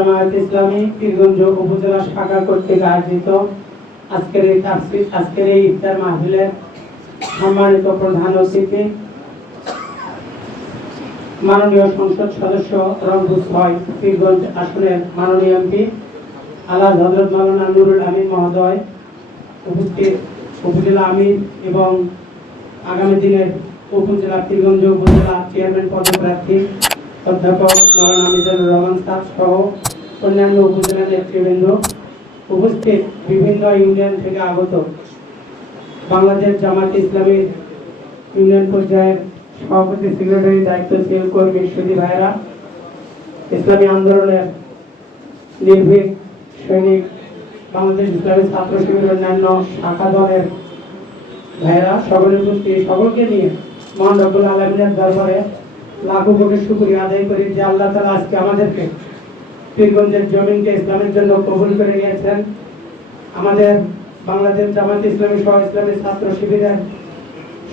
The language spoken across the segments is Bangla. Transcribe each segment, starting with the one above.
জামায়াত ইসলামী পীরগঞ্জ উপজেলা শাখা কর্তৃক আয়োজিত আজকের এই ইফতার মাহফিলের সম্মানিত প্রধান অতিথি মাননীয় সংসদ সদস্য রংপুর 6 পীরগঞ্জ আসনের মাননীয় এমপি আলাজ হযরত মাওলানা নুরুল আমিন মহোদয়, উপস্থিত উপজেলা আমিন এবং আগামী দিনের উপজেলা পীরগঞ্জ উপজেলা চেয়ারম্যান পদপ্রার্থী অধ্যাপক মাওলানা মিজানুর রহমান সাহেব সহ অন্যান্য উপজেলা নেতৃবৃন্দ, উপস্থিত বিভিন্ন ইউনিয়ন থেকে আগত বাংলাদেশ জামায়াত ইসলামীর ইউনিয়ন পর্যায়ের সভাপতি, সেক্রেটারি, দায়িত্বশীল কর্মী সুধী ভাইরা, ইসলামী আন্দোলনের নির্ভীক সৈনিক, বাংলাদেশ ইসলামী ছাত্র শিবিরের অন্যান্য শাখা দলের ভাইরা, সকলের প্রতি সকলকে নিয়ে মহান রব্বুল আলামিনের দরবারে লাখো কোটি শুকরিয়া আদায় করি যে আল্লাহ তাআলা আজকে আমাদেরকে পীরগঞ্জের জমিনকে ইসলামের জন্য কবুল করে নিয়েছেন। আমাদের বাংলাদেশ জামায়াত ইসলামী সহ ইসলামী ছাত্র শিবিরের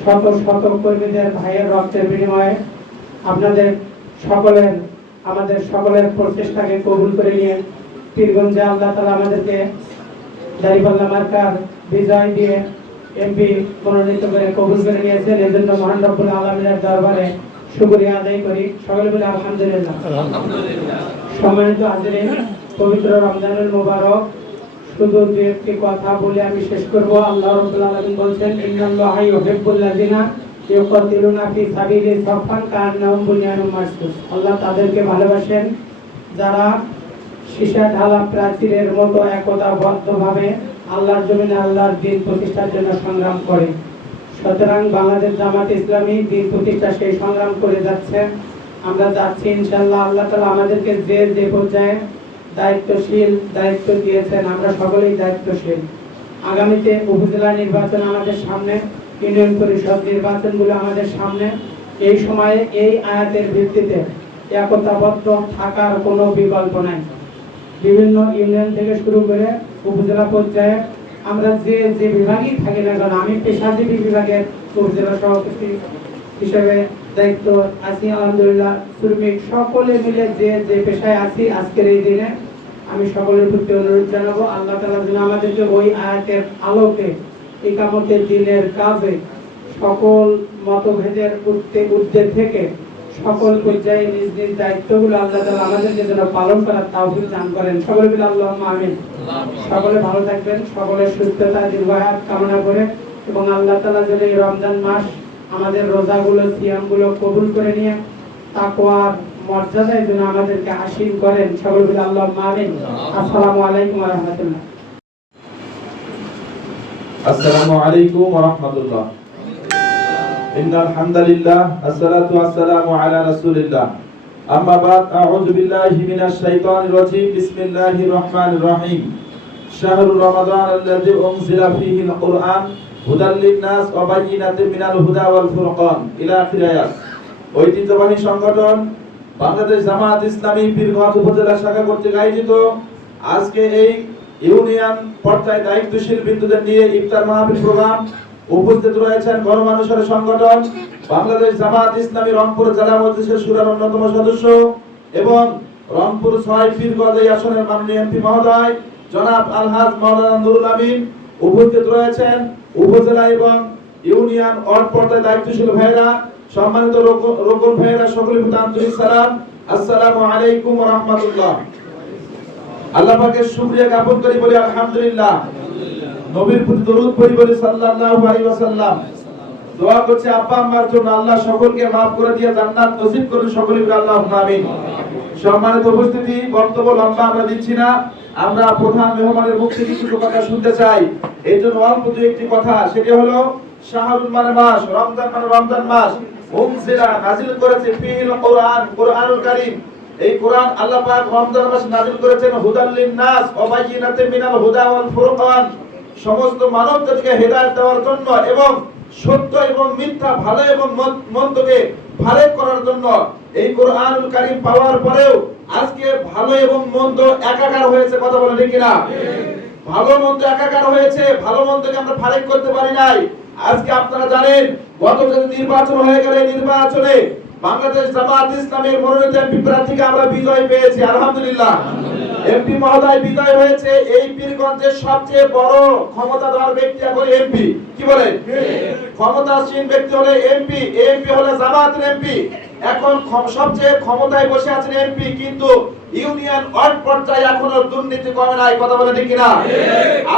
শত শত কর্মীদের ভাইয়ের রক্তের বিনিময়ে আমাদের সকলের প্রচেষ্টাকে কবুল করে নিয়ে পীরগঞ্জে আল্লাহ তাআলা আমাদেরকে দাঁড়িপাল্লা মার্কার বিজয় দিয়ে এমপি মনোনীত করে কবুল করে নিয়েছেন। এজন্য মহান রব্বুল আলামিনের দরবারে শুকরিয়া আদায় করি। সকলে বলে আলহামদুলিল্লাহ। সম্মানিত হাজিরিন, পবিত্র রমজানুল মুবারক, শুধু দু একটি কথা বলে আমি শেষ করব। আল্লাহ রাব্বুল আলামিন বলেন, ইন্নাল্লাহা ইউহিব্বুল লাযিনা ইউকাতিলুনা ফি সাবিলিহি সাফফান কান্নাহুম বুনিয়ানুম মারসুস। আল্লাহ তাদেরকে ভালোবাসেন যারা সীসা ঢালা প্রাচীরের মতো একতাবদ্ধভাবে আল্লাহর জমিনে আল্লাহর দ্বীন প্রতিষ্ঠার জন্য সংগ্রাম করে। সুতরাং বাংলাদেশ জামায়াত ইসলামী দ্বীন প্রতিষ্ঠা সেই সংগ্রাম করে যাচ্ছে। আমরা যাচ্ছি ইনশাআল্লাহ। আল্লাহ তাআলা আমাদেরকে যে পর্যায়ে দায়িত্ব দিয়েছেন, আমরা সকলেই দায়িত্বশীল। আগামীতে উপজেলা নির্বাচন আমাদের সামনে, ইউনিয়ন পরিষদ নির্বাচনগুলো আমাদের সামনে। এই সময়ে এই আয়াতের ভিত্তিতে একতাবদ্ধ থাকার কোনো বিকল্প নাই। বিভিন্ন ইউনিয়ন থেকে শুরু করে উপজেলা পর্যায়ে আমরা যে বিভাগই থাকি না কেন, আমি পেশাজীবী বিভাগের উপজেলা সভাপতি হিসেবে দায়িত্ব আছি আলহামদুলিল্লাহ। শ্রমিক সকলে মিলে যে পেশায় আছি, আজকের এই দিনে আমি সকলের প্রতি অনুরোধ জানাবো আল্লাহ তাআলা যেন আমাদেরকে ওই আয়াতের আলোকে ইকামতের দিনের কাজে সকল মতভেদের ঊর্ধ্বে থেকে সকল পর্যায়ে নিজ নিজ দায়িত্বগুলো আল্লাহ তাআলা আমাদেরকে যেন পালন করার তৌফিক দান করেন। সকলে বলি আল্লাহুম্মা আমিন। সকলে ভালো থাকবেন, সকলের সুস্থতা দীর্ঘায়ু কামনা করে এবং আল্লাহ তাআলা যেন এই রমজান মাস আমাদের রোজাগুলো, সিয়ামগুলো কবুল করে নিয়ে তাকওয়ার মর্যাদায় যেন আমাদেরকে আসীন করেন। সকলে বলি আল্লাহুম্মা আমিন। আসসালামু আলাইকুম ওয়া রাহমাতুল্লাহ। আসসালামু আলাইকুম ওয়া রাহমাতুল্লাহ। ইন্নাল হামদালিল্লাহ আসসালাতু ওয়াসসালামু আলা রাসূলিল্লাহ। আম্মা বাদ, আউযু বিল্লাহি মিনাশ শাইতানির রাজীম। বিসমিল্লাহির রহমানির রহিম। শাহরুর রমাদান আল্লাযী উনজিলা ফীহিল কুরআন হুদাল লিন-নাস ওয়া বায়্যিনাতিন মিনাল হুদা ওয়াল ফুরকান ইলা আখির আয়াত। ঐতিহ্যবাহী সংগঠন বাংলাদেশ জামায়াত ইসলামী পীরগঞ্জ উপজেলা শাখা কর্তৃক আয়োজিত আজকে এই ইউনিয়ন পর্যায়ে দায়িত্বশীল বিন্দুদের নিয়ে ইফতার মাহফিল প্রোগ্রাম উপস্থিত রয়েছেন গণমানুষের সংগঠন বাংলাদেশ জামায়াত ইসলামী রংপুর জেলা মজলিসের শুরার অন্যতম সদস্য এবং রংপুর 6 পীরগঞ্জ আসনের মাননীয় এমপি মহোদয় জনাব আলহাজ মাওলানা নুরুল আমিন। উপস্থিত রয়েছেন উপজেলা এবং ইউনিয়ন ওয়ার্ড পর্যায়ে দায়িত্বশীল ভাইরা, সম্মানিত রোকন ভাইরা, সকলের প্রতি আন্তরিক সালাম। আসসালামু আলাইকুম ওয়া রাহমাতুল্লাহ। আল্লাহ পাকের শুকরিয়া জ্ঞাপন করি, বলি আলহামদুলিল্লাহ। নবীর প্রতি দরুদ পড়ি, বলি সাল্লাল্লাহু আলাইহি ওয়াসাল্লাম। দোয়া করছি আব্বা আম্মার জন্য, আল্লাহ সকলকে maaf করে দিয়ে জান্নাত নসিব করুন। সকলে বলি আল্লাহুম্মা আমিন। সম্মানিত উপস্থিতি, বক্তব্য লম্বা আমরা দিচ্ছি না, আমরা প্রধান মেহমানের মুখ থেকে কিছু কথা শুনতে চাই। এই জন্য অল্প দু একটি কথা, সেটি হলো শাহরুল মানে মাস, রমজান মানে রমজান মাস। উনজিলা নাযিল করেছে ফীহিল কুরআন, কুরআনুল কারীম। এই কোরআন আল্লাহ পাক রমজান মাসে নাযিল করেছেন হুদাল লিন-নাস ওয়া বায়্যিনাতিন মিনাল হুদা ওয়াল ফুরকান, সমস্ত মানব জাতিকে হেদায়েত দেওয়ার জন্য এবং সত্য এবং মিথ্যা, ভালো এবং মন্দকে ভারেক করার জন্য। এই কোরআনুল কারীম পাওয়ার পরেও আজকে ভালো এবং মন্দ একাকার হয়েছে। কথা বলেন ঠিক কিনা? ভালো মন্দ একাকার হয়েছে, ভালো মন্দকে আমরা ভারেক করতে পারি নাই। আজকে আপনারা জানেন গত যে নির্বাচন হয়ে গেল, এই নির্বাচনে বাংলাদেশ জামায়াত ইসলামীর মনোনীত এমপি প্রার্থীকে আমরা বিজয় পেয়েছি আলহামদুলিল্লাহ। এমপি মহোদয় বিজয় হয়েছে। এই পীরগঞ্জের সবচেয়ে বড় ক্ষমতাধর ব্যক্তি এখন এমপি। কি বলেন? ক্ষমতাসীন ব্যক্তি হলে এমপি, এমপি হলে জামাতের এমপি। এখন সবচেয়ে ক্ষমতায় বসে আছেন এমপি, কিন্তু ইউনিয়ন ওয়ার্ড পর্যায়ে এখনো দুর্নীতি কমে নাই। কথা বলে ঠিক কিনা?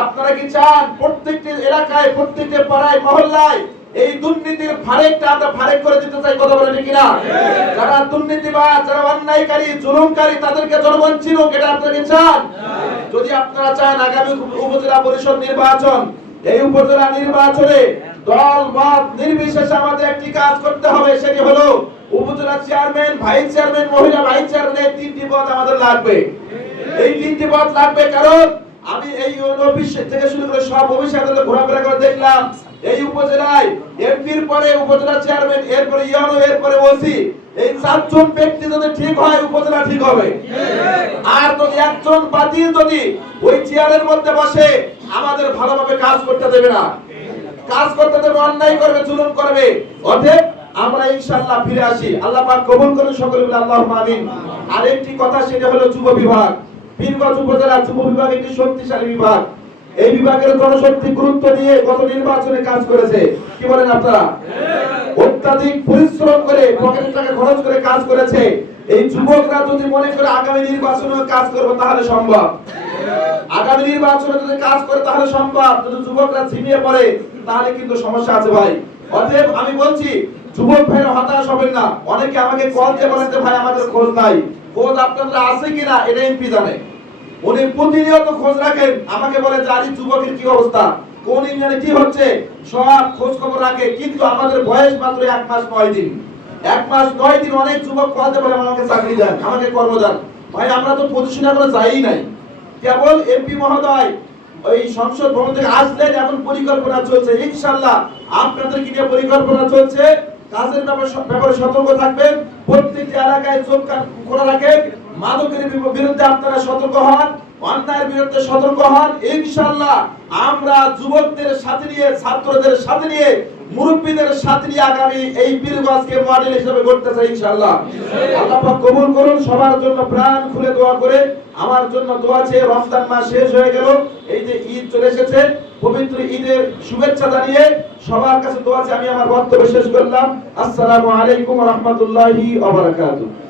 আপনারা কি চান প্রত্যেকটি এলাকায়, প্রত্যেকটি পাড়ায়, মহল্লায় এই দুর্নীতির ফারেকটা আমরা ফারেক করে দিতে চাই? কথা বলে ঠিক কিনা? যারা দুর্নীতিবাজ, যারা অন্যায়কারী, জুলুমকারী, তাদেরকে জনগণ চিনুক, এটা আপনারা কি চান? যদি আপনারা চান আগামী উপজেলা পরিষদ নির্বাচন, এই উপজেলা নির্বাচনে দল মত নির্বিশেষে আমাদের একটি কাজ করতে হবে, সেটি হলো উপজেলা চেয়ারম্যান, ভাইস চেয়ারম্যান, মহিলা ভাইস চেয়ারম্যান, এই তিনটি পদ আমাদের লাগবে। এই তিনটি পদ লাগবে, কারণ আমি এই অফিস থেকে শুরু করে সব অফিসে ঘোরাফেরা করে দেখলাম, এই উপজেলায় এমপির পরে উপজেলা চেয়ারম্যান, এরপরে ইউনো, এরপরে ওসি, এই চারজন ব্যক্তি যদি ঠিক হয় উপজেলা ঠিক হবে। আর যদি একজন বাতিল যদি ওই চেয়ারের মধ্যে বসে, আমাদের ভালোভাবে কাজ করতে দেবে না, কাজ করতে দেবে, অন্যায় করবে, জুলুম করবে। অতএব আমরা ইনশাআল্লাহ ফিরে আসি। আল্লাহ পাক কবুল করুন, সকলে বলে আল্লাহুম্মা আমিন। আরেকটি কথা, সেটা হলো যুব বিভাগ। পীরগঞ্জ উপজেলা যুব বিভাগ একটি শক্তিশালী বিভাগ। এই বিভাগের জনশক্তি গুরুত্ব দিয়ে গত নির্বাচনে কাজ করেছে। কি বলেন আপনারা? অত্যাধিক পরিশ্রম করে, পকেটের টাকা খরচ করে কাজ করেছে। এই যুবকরা যদি মনে করে আগামী নির্বাচনে কাজ করবে, তাহলে সম্ভব। আগামী নির্বাচনে যদি কাজ করে তাহলে সম্ভব। যদি যুবকরা ঝিমিয়ে পড়ে, তাহলে কিন্তু সমস্যা আছে ভাই। অতএব আমি বলছি, যুবক ভাইরা হতাশ হবেন না। অনেকে আমাকে কল দিয়ে বলেন যে ভাই আমাদের খোঁজ নাই। খোঁজ আপনাদের আছে কিনা এটা এমপি জানে। উনি প্রতিনিয়ত খোঁজ রাখেন, আমাকে বলে যে আরে যুবকের কি অবস্থা, কোন ইউনিয়নে কি হচ্ছে, সব খোঁজ খবর রাখে। কিন্তু আমাদের বয়স মাত্র 1 মাস 9 দিন। 1 মাস 9 দিন অনেক যুবক কল দিয়ে বলে আমাকে চাকরি দেন, আমাকে কর্ম দেন। ভাই আমরা তো পজিশনে এখনো যাই নাই। কেবল এমপি মহোদয় ওই সংসদ ভবন থেকে আসলেন, এখন পরিকল্পনা চলছে। ইনশাআল্লাহ আপনাদের কি নিয়ে পরিকল্পনা চলছে, কাজের ব্যাপারে সতর্ক থাকবেন। প্রত্যেকটি এলাকায় চোখ কান খোলা রাখেন। মাদকের বিরুদ্ধে আপনারা সতর্ক হন, অন্যায়ের বিরুদ্ধে সতর্ক হন। ইনশাআল্লাহ আমরা যুবকদের সাথে নিয়ে, ছাত্রদের সাথে নিয়ে, মুরব্বীদের সাথে নিয়ে আগামী এই পীরগঞ্জকে মডেল হিসেবে গড়তে চাই ইনশাআল্লাহ। আল্লাহ পাক কবুল করুন। সবার জন্য প্রাণ খুলে দোয়া করে, আমার জন্য দোয়া চেয়ে। রমজান মাস শেষ হয়ে গেল, এই যে ঈদ চলে এসেছে, পবিত্র ঈদের শুভেচ্ছা জানিয়ে সবার কাছে দোয়া চেয়ে আমি আমার বক্তব্য শেষ করলাম। আসসালামু আলাইকুম ওয়া রাহমাতুল্লাহি ওয়া বারাকাতুহু।